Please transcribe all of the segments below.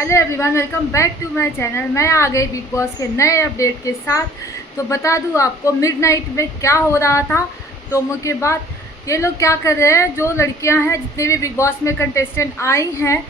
Hello everyone, welcome back to my channel. मैं आ गई बिग बॉस के नए अपडेट के साथ। तो बता दूं आपको मिडनाइट में क्या हो रहा था। प्रोमो के बाद ये लोग क्या कर रहे हैं, जो लड़कियां हैं जितने भी बिग बॉस में कंटेस्टेंट आई हैं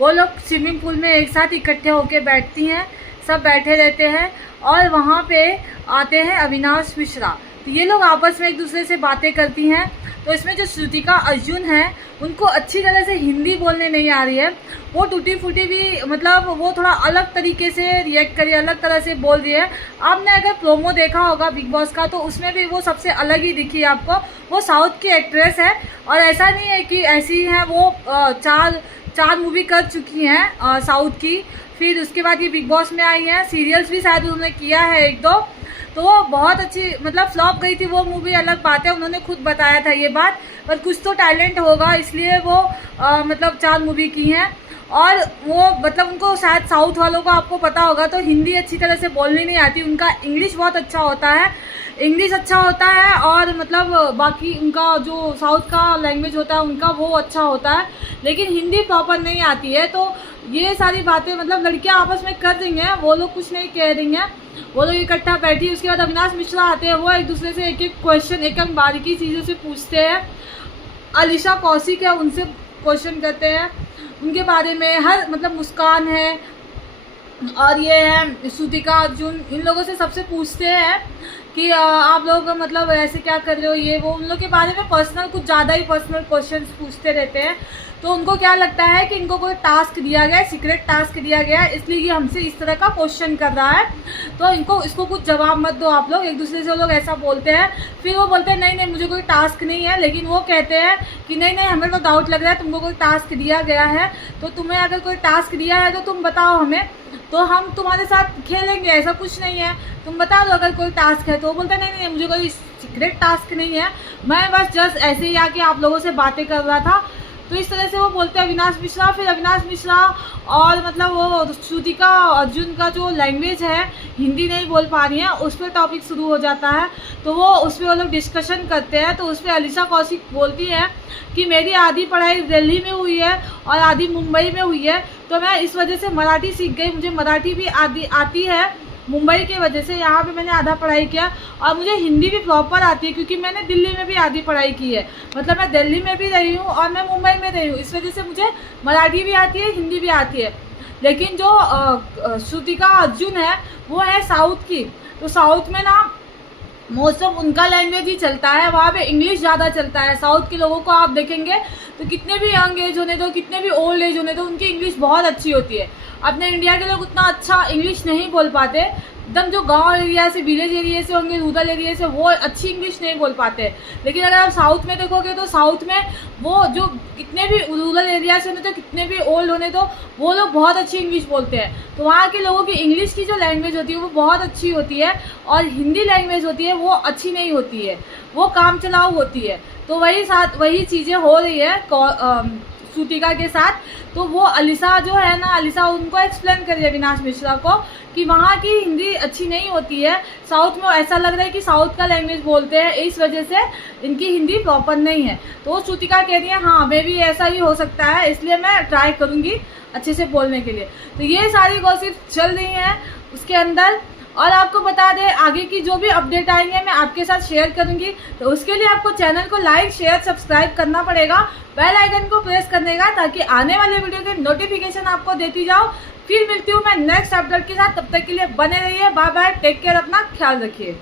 वो लोग स्विमिंग पूल में एक साथ इकट्ठे होकर बैठती हैं, सब बैठे रहते हैं और वहाँ पे आते हैं अविनाश मिश्रा। तो ये लोग आपस में एक दूसरे से बातें करती हैं। तो इसमें जो श्रुतिका अर्जुन है उनको अच्छी तरह से हिंदी बोलने नहीं आ रही है, वो टूटी फूटी भी मतलब वो थोड़ा अलग तरीके से रिएक्ट करी, अलग तरह से बोल रही है। आपने अगर प्रोमो देखा होगा बिग बॉस का तो उसमें भी वो सबसे अलग ही दिखी आपको। वो साउथ की एक्ट्रेस है और ऐसा नहीं है कि ऐसी है, वो चार मूवी कर चुकी हैं साउथ की। फिर उसके बाद ये बिग बॉस में आई हैं, सीरियल्स भी शायद उन्होंने किया है एक दो। तो वो बहुत अच्छी मतलब फ्लॉप गई थी वो मूवी, अलग बात है, उन्होंने खुद बताया था ये बात। पर कुछ तो टैलेंट होगा इसलिए वो मतलब 4 मूवी की हैं। और वो मतलब उनको शायद साउथ वालों को आपको पता होगा तो हिंदी अच्छी तरह से बोलनी नहीं आती, उनका इंग्लिश बहुत अच्छा होता है, इंग्लिश अच्छा होता है और मतलब बाकी उनका जो साउथ का लैंग्वेज होता है उनका वो अच्छा होता है, लेकिन हिंदी प्रॉपर नहीं आती है। तो ये सारी बातें मतलब लड़कियां आपस में कर रही हैं, वो लोग कुछ नहीं कह रही हैं, वो लोग इकट्ठा बैठी। उसके बाद अविनाश मिश्रा आते हैं, वो एक दूसरे से एक एक क्वेश्चन एक एक बारीकी चीज़ों से पूछते हैं। अलीशा कौशिक है, उनसे क्वेश्चन करते हैं उनके बारे में, हर मतलब मुस्कान है और ये है श्रुतिका अर्जुन, इन लोगों से सबसे पूछते हैं कि आप लोग मतलब ऐसे क्या कर रहे हो, ये वो उन लोग के बारे में पर्सनल कुछ ज़्यादा ही पर्सनल क्वेश्चंस पूछते रहते हैं। तो उनको क्या लगता है कि इनको कोई टास्क दिया गया है, सीक्रेट टास्क दिया गया है, इसलिए ये हमसे इस तरह का क्वेश्चन कर रहा है, तो इसको कुछ जवाब मत दो आप लोग। एक दूसरे से लोग ऐसा बोलते हैं। फिर वो बोलते हैं नहीं नहीं मुझे कोई टास्क नहीं है, लेकिन वो कहते हैं कि नहीं नहीं हमें तो डाउट लग रहा है, तुमको कोई टास्क दिया गया है, तो तुम्हें अगर कोई टास्क दिया है तो तुम बताओ हमें, तो हम तुम्हारे साथ खेलेंगे, ऐसा कुछ नहीं है, तुम बता दो अगर कोई टास्क है। तो वो बोलते हैं नहीं नहीं मुझे कोई सीक्रेट टास्क नहीं है, मैं बस जस्ट ऐसे ही आके आप लोगों से बातें कर रहा था। तो इस तरह से वो बोलते हैं अविनाश मिश्रा। फिर अविनाश मिश्रा और मतलब वो श्रुतिका अर्जुन का जो लैंग्वेज है हिंदी नहीं बोल पा रही है, उस पर टॉपिक शुरू हो जाता है। तो वो उस पर वो लोग डिस्कशन करते हैं। तो उस पर अलीशा कौशिक बोलती है कि मेरी आधी पढ़ाई दिल्ली में हुई है और आधी मुंबई में हुई है, तो मैं इस वजह से मराठी सीख गई, मुझे मराठी भी आती है मुंबई की वजह से, यहाँ पे मैंने आधा पढ़ाई किया, और मुझे हिंदी भी प्रॉपर आती है क्योंकि मैंने दिल्ली में भी आधी पढ़ाई की है, मतलब मैं दिल्ली में भी रही हूँ और मैं मुंबई में रही हूँ, इस वजह से मुझे मराठी भी आती है, हिंदी भी आती है। लेकिन जो श्रुतिका अर्जुन है वो है साउथ की, तो साउथ में ना मोस्ट ऑफ उनका लैंग्वेज ही चलता है, वहाँ पे इंग्लिश ज़्यादा चलता है। साउथ के लोगों को आप देखेंगे तो कितने भी यंग एज होने दो, कितने भी ओल्ड एज होने दो, उनकी इंग्लिश बहुत अच्छी होती है। अपने इंडिया के लोग उतना अच्छा इंग्लिश नहीं बोल पाते, एकदम जो गांव एरिया से विलेज एरिया से होंगे, रूरल एरिया से, वो अच्छी इंग्लिश नहीं बोल पाते। लेकिन अगर आप साउथ में देखोगे तो साउथ में वो जो कितने भी रूरल एरिया से होने तो कितने भी ओल्ड होने तो वो लोग बहुत अच्छी इंग्लिश बोलते हैं। तो वहाँ के लोगों की इंग्लिश की जो लैंग्वेज होती है वो बहुत अच्छी होती है, और हिंदी लैंग्वेज होती है वो अच्छी नहीं होती है, वो काम चलाऊ होती है। तो वही चीज़ें हो रही है श्रुतिका के साथ। तो वो अलीशा जो है ना, अलीशा उनको एक्सप्लेन करिए अविनाश मिश्रा को कि वहाँ की हिंदी अच्छी नहीं होती है, साउथ में ऐसा लग रहा है कि साउथ का लैंग्वेज बोलते हैं, इस वजह से इनकी हिंदी प्रॉपर नहीं है। तो श्रुतिका कह रही है हाँ मे भी ऐसा ही हो सकता है, इसलिए मैं ट्राई करूँगी अच्छे से बोलने के लिए। तो ये सारी गॉसिप चल रही हैं उसके अंदर, और आपको बता दें आगे की जो भी अपडेट आएंगे मैं आपके साथ शेयर करूंगी। तो उसके लिए आपको चैनल को लाइक शेयर सब्सक्राइब करना पड़ेगा, बेल आइकन को प्रेस करने का, ताकि आने वाले वीडियो के नोटिफिकेशन आपको देती जाओ। फिर मिलती हूँ मैं नेक्स्ट अपडेट के साथ, तब तक के लिए बने रहिए, बाय बाय, टेक केयर, अपना ख्याल रखिए।